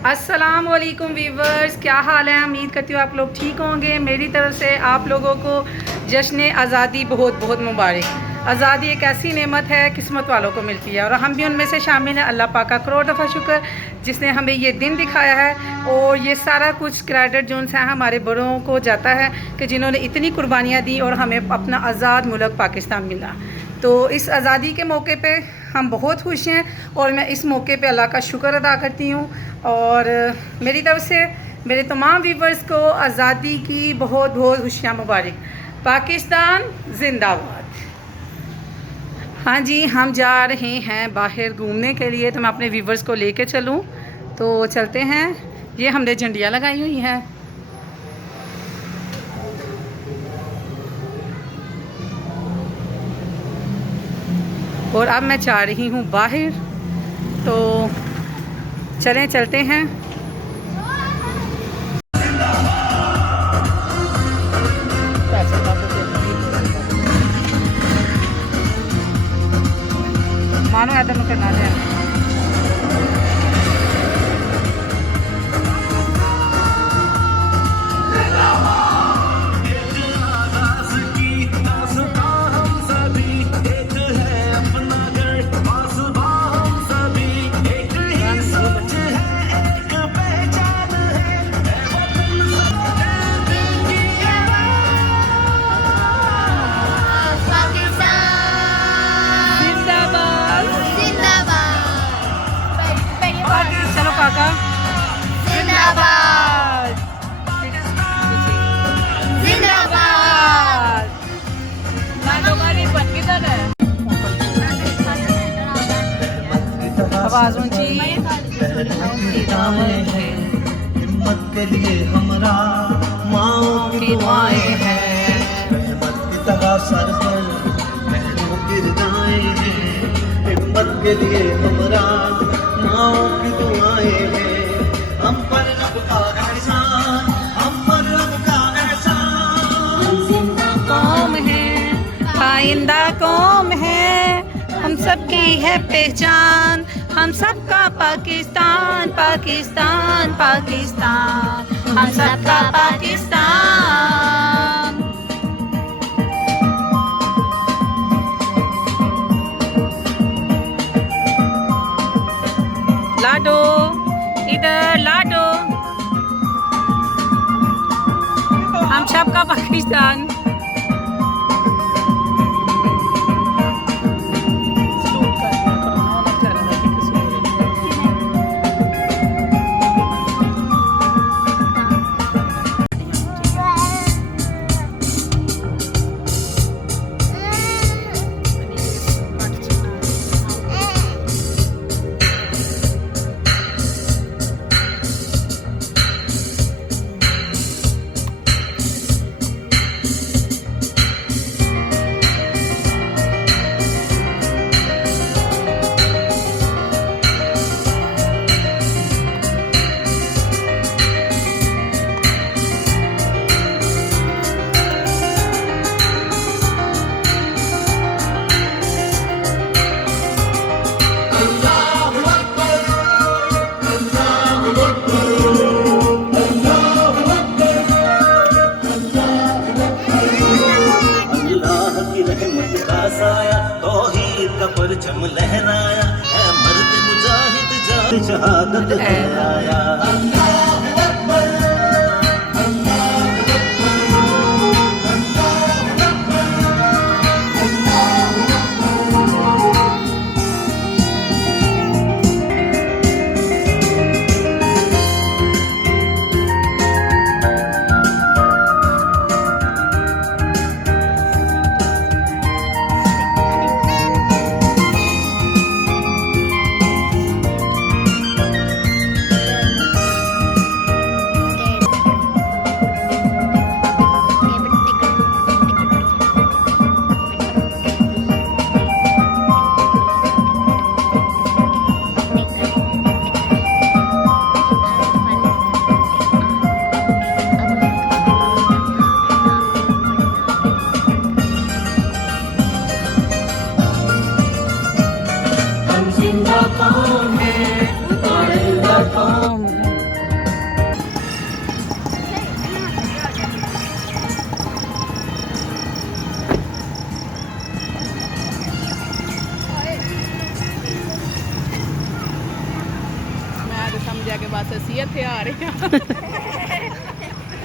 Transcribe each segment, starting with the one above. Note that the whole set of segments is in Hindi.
अस्सलाम वालेकुम वीवर्स, क्या हाल है। उम्मीद करती हूँ आप लोग ठीक होंगे। मेरी तरफ से आप लोगों को जश्न आज़ादी बहुत बहुत मुबारक। आज़ादी एक ऐसी नेमत है, किस्मत वालों को मिलती है और हम भी उनमें से शामिल हैं। अल्लाह पाक का करोड़ दफ़ा शुक्र जिसने हमें ये दिन दिखाया है। और ये सारा कुछ क्रेडिट जो है हमारे बड़ों को जाता है कि जिन्होंने इतनी कुर्बानियाँ दी और हमें अपना आज़ाद मुल्क पाकिस्तान मिला। तो इस आज़ादी के मौके पे हम बहुत खुश हैं और मैं इस मौके पे अल्लाह का शुक्र अदा करती हूँ। और मेरी तरफ से मेरे तमाम व्यूवर्स को आज़ादी की बहुत बहुत खुशियाँ मुबारक। पाकिस्तान जिंदाबाद। हाँ जी, हम जा रहे हैं बाहर घूमने के लिए, तो मैं अपने व्यूवर्स को लेके चलूँ तो चलते हैं। ये हमने झंडियाँ लगाई हुई हैं। और अब मैं जा रही हूँ बाहर, तो चलें चलते हैं। मानो ऐसा में करना है। चलो काका, जिंदाबाद जिंदाबाद। आवाज ऊंची। हिम्मत के लिए हमरा माओ की दुआएं हैं। रहमत की तरह सर पर महरों की रिदाएं हैं। हिम्मत के लिए हमरा माओ की दुआएं हैं। हम पर रब का एहसान, हम पर रब का एहसान। जिंदा कौम है, आइंदा कौम है, हम सबकी है पहचान। हम सबका पाकिस्तान पाकिस्तान पाकिस्तान, हम सबका पाकिस्तान। लाडो इधर लाडो, हम सबका पाकिस्तान। परचम लहराया है मर्द मुजाहिद, जान शहादत लहराया। जिंदा कौम है, जिंदा कौम है। जाके बस असी इत्थे आ रहे हैं।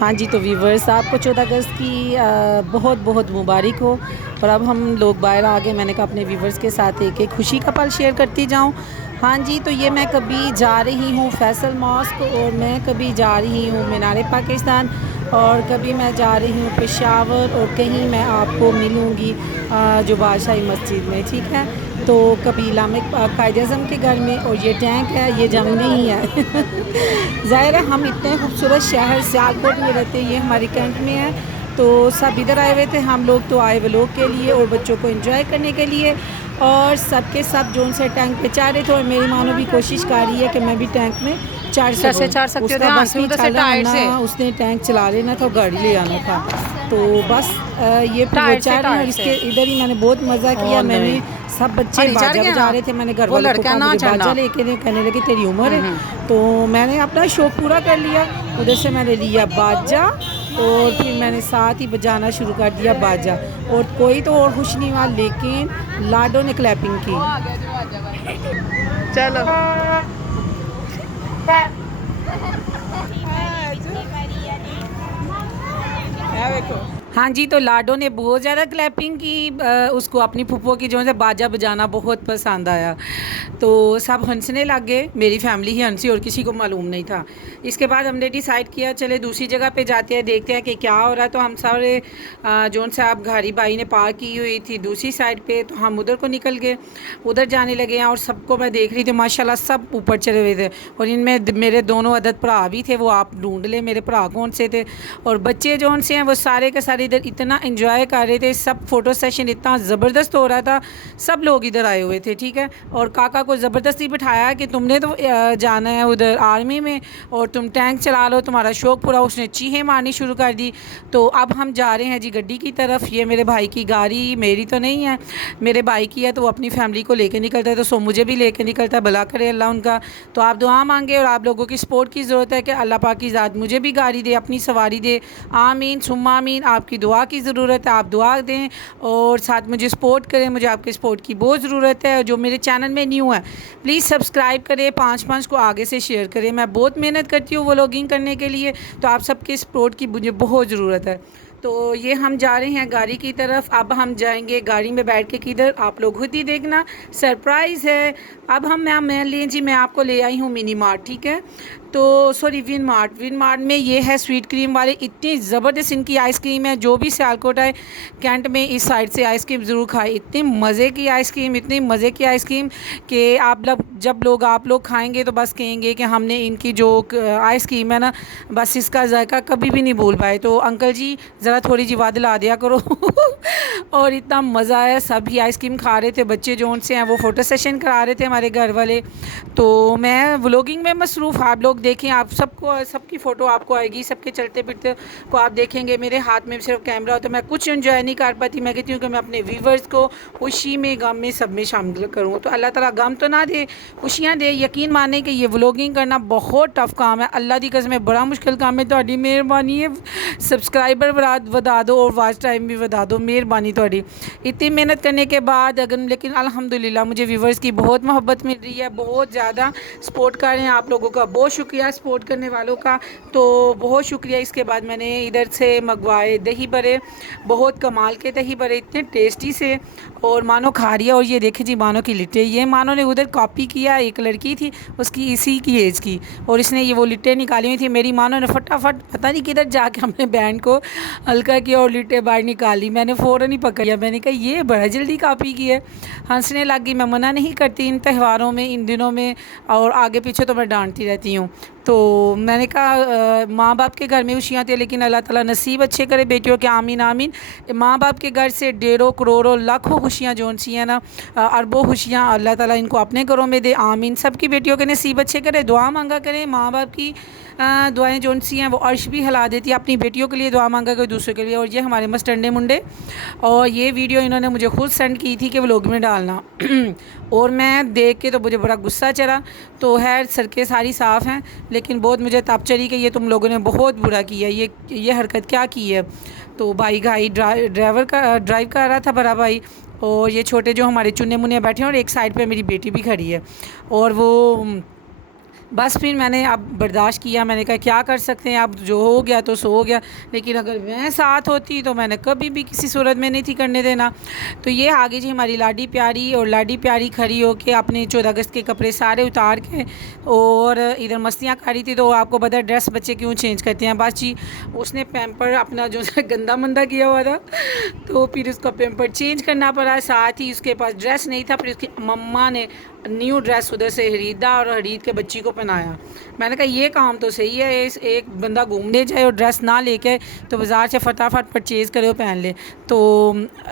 हाँ जी, तो व्यूवर्स आपको 14 अगस्त की बहुत बहुत मुबारक हो। और अब हम लोग बाहर आ गए, मैंने कहा अपने व्यूवर्स के साथ एक एक खुशी का पल शेयर करती जाऊँ। हाँ जी, तो ये मैं कभी जा रही हूँ फैसल मॉस्क, और मैं कभी जा रही हूँ मीनार पाकिस्तान, और कभी मैं जा रही हूँ पेशावर, और कहीं मैं आपको मिलूँगी जो बादशाही मस्जिद में, ठीक है। तो कभी इलामिक कायद-ए-आज़म के घर में, और ये टैंक है, ये जंग नहीं है। ज़ाहिर है हम इतने खूबसूरत शहर सियालकोट में रहते हैं, ये हमारे कैंट में है, तो सब इधर आए हुए थे। हम लोग तो आए व्लॉग के लिए और बच्चों को एंजॉय करने के लिए, और सब के सब जो उनसे टैंक पे चढ़ रहे थे, और मेरी मानो भी कोशिश कर रही है कि मैं भी टैंक में चढ़ सकूं। कैसे चढ़ सकते हो? उसका ध्यान बस से, नहीं उधर से चल रहा टाइट से। ना, उसने टैंक चला लेना था और गाड़ी ले आना था, तो बस ये फिर वो टाइट से, चढ़ रहे हैं। और टाइट से। इसके इधर ही मैंने बहुत मज़ा किया। ओ मैंने नहीं। सब बच्चे अरे चढ़ बाजा गया बजा ना? रहे थे, मैंने घर वो वालों को लड़का कहा ना मुझे चढ़ना। बाजा लेके दे, कहने लगे तेरी उम्र है, तो मैंने अपना शौक़ पूरा कर लिया। उधर से मैंने लिया बाजा, और फिर मैंने साथ ही बजाना शुरू कर दिया बाजा, और कोई तो और खुश नहीं हुआ, लेकिन लाडो ने क्लैपिंग की। चलो देखो। हाँ जी, तो लाडो ने बहुत ज़्यादा क्लैपिंग की। उसको अपनी फूफो की जो है बाजा बजाना बहुत पसंद आया, तो सब हंसने लग गए। मेरी फैमिली ही हंसी, और किसी को मालूम नहीं था। इसके बाद हमने डिसाइड किया चले दूसरी जगह पे जाते हैं, देखते हैं कि क्या हो रहा है। तो हम सारे जोन साहब घारी भाई ने पार्क की हुई थी दूसरी साइड पे, तो हम उधर को निकल गए, उधर जाने लगे हैं। और सबको मैं देख रही थी माशाल्लाह सब ऊपर चढ़े हुए थे, और इनमें मेरे दोनों अदद भरा भी थे। वो आप ढूंढ ले मेरे भरा कौन से थे। और बच्चे जौन से हैं वो सारे के सारे इधर इतना एंजॉय कर रहे थे। सब फ़ोटो सेशन इतना ज़बरदस्त हो रहा था, सब लोग इधर आए हुए थे, ठीक है। और काका को ज़बरदस्ती बिठाया कि तुमने तो जाना है उधर आर्मी में, और तुम टैंक चला लो, तुम्हारा शौक़ पूरा। उसने चीखें मारनी शुरू कर दी। तो अब हम जा रहे हैं जी गड्डी की तरफ। ये मेरे भाई की गाड़ी, मेरी तो नहीं है, मेरे भाई की है, तो वो अपनी फैमिली को लेकर निकलता है, तो सो मुझे भी लेकर निकलता है। भला करे अल्लाह उनका। तो आप दुआ मांगे, और आप लोगों की सपोर्ट की ज़रूरत है कि अल्लाह पाक की ज़ात मुझे भी गाड़ी दे, अपनी सवारी दे। आमीन सुम्मा आमीन। आपकी दुआ की ज़रूरत है, आप दुआ दें और साथ मुझे सपोर्ट करें। मुझे आपके सपोर्ट की बहुत ज़रूरत है। जो मेरे चैनल में न्यू है प्लीज़ सब्सक्राइब करें, 5 को आगे से शेयर करें। मैं बहुत मेहनत करती हूँ व्लॉगिंग करने के लिए, तो आप सबके सपोर्ट की मुझे बहुत ज़रूरत है। तो ये हम जा रहे हैं गाड़ी की तरफ। अब हम जाएंगे गाड़ी में बैठ के किधर, आप लोग खुद ही देखना, सरप्राइज़ है। अब हम मैं लें जी, मैं आपको ले आई हूँ मिनी मार्ट, ठीक है। तो सॉरी विन मार्ट में ये है स्वीट क्रीम वाले। इतनी ज़बरदस्त इनकी आइसक्रीम है। जो भी सियालकोट आए कैंट में इस साइड से आइसक्रीम ज़रूर खाए। इतनी मज़े की आइसक्रीम, इतनी मज़े की आइसक्रीम कि आप लोग खाएंगे तो बस कहेंगे कि हमने इनकी जो आइसक्रीम है ना, बस इसका जायका कभी भी नहीं भूल पाए। तो अंकल जी ज़रा थोड़ी जी वाद ला दिया करो। और इतना मज़ा आया, सभी आइसक्रीम खा रहे थे। बच्चे जो उनसे हैं वो फ़ोटो सेशन करा रहे थे हमारे घर वाले। तो मैं व्लॉगिंग में मसरूफ़, आप लोग देखें, आप सबकी फ़ोटो आपको आएगी, सबके चलते फिरते को आप देखेंगे। मेरे हाथ में सिर्फ कैमरा होता है, मैं कुछ एंजॉय नहीं कर पाती। मैं कहती हूँ कि मैं अपने व्यूवर्स को खुशी में, गम में, सब में शामिल करूँ। तो अल्लाह ताला गम तो ना दे, खुशियाँ दे। यकीन माने कि ये व्लॉगिंग करना बहुत टफ़ काम है, अल्लाह की कसम बड़ा मुश्किल काम है। ਤੁਹਾਡੀ मेहरबानी है, सब्सक्राइबर वधा दो और वॉच टाइम भी वधा दो, मेहरबानी ਤੁਹਾਡੀ। इतनी मेहनत करने के बाद लेकिन अल्हम्दुलिल्लाह मुझे व्यूवर्स की बहुत मोहब्बत मिल रही है, बहुत ज़्यादा सपोर्ट कर रहे हैं। आप लोगों का बहुत शुक्रिया, सपोर्ट करने वालों का तो बहुत शुक्रिया। इसके बाद मैंने इधर से मंगवाए दही बड़े, बहुत कमाल के दही बड़े, इतने टेस्टी से। और मानो खा रही है। और ये देखें जी मानो की लिट्टे, ये मानो ने उधर कॉपी किया, एक लड़की थी उसकी इसी की एज की, और इसने ये वो लिट्टे निकाली हुई थी। मेरी मानो ने फटाफट पता नहीं किधर जाके हमने बैंड को हल्का किया और लिट्टे बाहर निकाली। मैंने फ़ौरन ही पकड़ा, मैंने कहा ये बड़ा जल्दी कॉपी की है। हंसने लग गई। मैं मना नहीं करती इन त्योहारों में, इन दिनों में, और आगे पीछे तो मैं डांटती रहती हूँ। तो मैंने कहा माँ बाप के घर में खुशियाँ थी, लेकिन अल्लाह ताला नसीब अच्छे करे बेटियों के, आमीन आमीन। माँ बाप के घर से ढेरों करोड़ों लाखों खुशियाँ जोन सी हैं ना, अरबों खुशियाँ अल्लाह ताला इनको अपने घरों में दे, आमीन। सबकी बेटियों के नसीब अच्छे करे, दुआ मांगा करें। माँ बाप की दुआएं जोन सी हैं वो अर्श भी हिला देती है। अपनी बेटियों के लिए दुआ मांगा करें, दूसरों के लिए। और ये हमारे मस्टंडे मुंडे, और ये वीडियो इन्होंने मुझे खुद सेंड की थी कि व्लॉग में डालना। और मैं देख के तो मुझे बड़ा गुस्सा चढ़ा। तो खैर सड़कें सारी साफ़ हैं, लेकिन बहुत मुझे तब चढ़ी कि ये तुम लोगों ने बहुत बुरा किया, ये हरकत क्या की है। तो भाई गाड़ी ड्राइव कर रहा था बड़ा भाई, और ये छोटे जो हमारे चुन्ने मुन्ने बैठे हैं, और एक साइड पे मेरी बेटी भी खड़ी है। और वो बस फिर मैंने अब बर्दाश्त किया, मैंने कहा क्या कर सकते हैं, अब जो हो गया तो सो हो गया, लेकिन अगर मैं साथ होती तो मैंने कभी भी किसी सूरत में नहीं थी करने देना। तो ये आ गई जी हमारी लाडी प्यारी, और लाडी प्यारी खड़ी होके अपने 14 अगस्त के कपड़े सारे उतार के और इधर मस्तियाँ कर रही थी। तो आपको पता है ड्रेस बच्चे क्यों चेंज करते हैं, बस जी उसने पैम्पर अपना जो गंदा मंदा किया हुआ था तो फिर उसका पैम्पर चेंज करना पड़ा, साथ ही उसके पास ड्रेस नहीं था, फिर उसकी मम्मा ने न्यू ड्रेस उधर से खरीदा और खरीद के बच्ची को पहनाया। मैंने कहा ये काम तो सही है, इस एक बंदा घूमने जाए और ड्रेस ना लेके तो बाज़ार से फटाफट परचेज़ करे और पहन ले। तो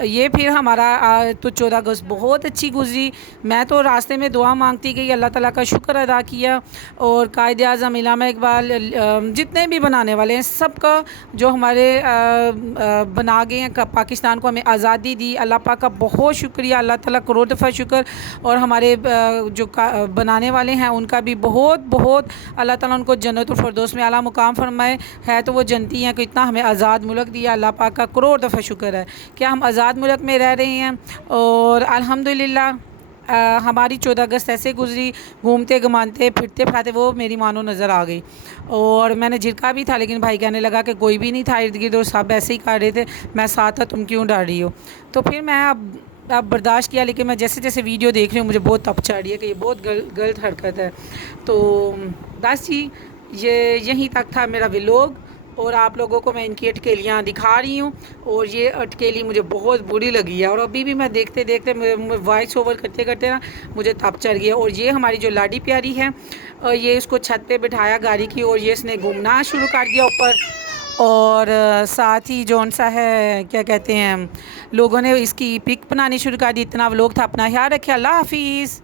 ये फिर हमारा तो 14 अगस्त बहुत अच्छी गुजरी। मैं तो रास्ते में दुआ मांगती गई, अल्लाह ताला का शुक्र अदा किया, और कायद आज़म इल्हामा इकबाल जितने भी बनाने वाले हैं सबका जो हमारे बना गए हैं पाकिस्तान को हमें आज़ादी दी, अल्लाह पाक का बहुत शुक्रिया, अल्लाह ताला करोड़ दफ़ा शुक्र। और हमारे जो बनाने वाले हैं उनका भी बहुत बहुत अल्लाह ताला उनको जन्नतुल फिरदौस में आला मुकाम फरमाए। है तो वो जनती हैं कि इतना हमें आज़ाद मुल्क दिया, अल्लाह पाक का करोड़ दफ़ा शुक्र है कि हम आज़ाद मुल्क में रह रहे हैं। और अल्हम्दुलिल्लाह हमारी 14 अगस्त ऐसे गुजरी, घूमते घुमाते फिरते फिराते वो मेरी मानो नज़र आ गई। और मैंने झिड़का भी था, लेकिन भाई कहने लगा कि कोई भी नहीं था इर्द गिर्द और सब ऐसे ही कर रहे थे, मैं साथ था, तुम क्यों डर रही हो। तो फिर मैं अब बर्दाश्त किया, लेकिन मैं जैसे जैसे वीडियो देख रही हूँ मुझे बहुत तप चढ़ रही है कि ये बहुत गलत हरकत है। तो बस जी ये यहीं तक था मेरा व्लॉग, और आप लोगों को मैं इनकी अटकेलियाँ दिखा रही हूँ। और ये अटकेली मुझे बहुत बुरी लगी है, और अभी भी मैं देखते देखते वॉइस ओवर करते करते ना मुझे तप चढ़ गया। और ये हमारी जो लाडी प्यारी है, ये इसको छत पे बिठाया गाड़ी की, और ये इसने घूमना शुरू कर दिया ऊपर। और साथ ही जौन सा है क्या कहते हैं, लोगों ने इसकी पिक बनानी शुरू कर दी। इतना व्लॉग था, अपना ख्याल रखिए, अल्लाह हाफिज़।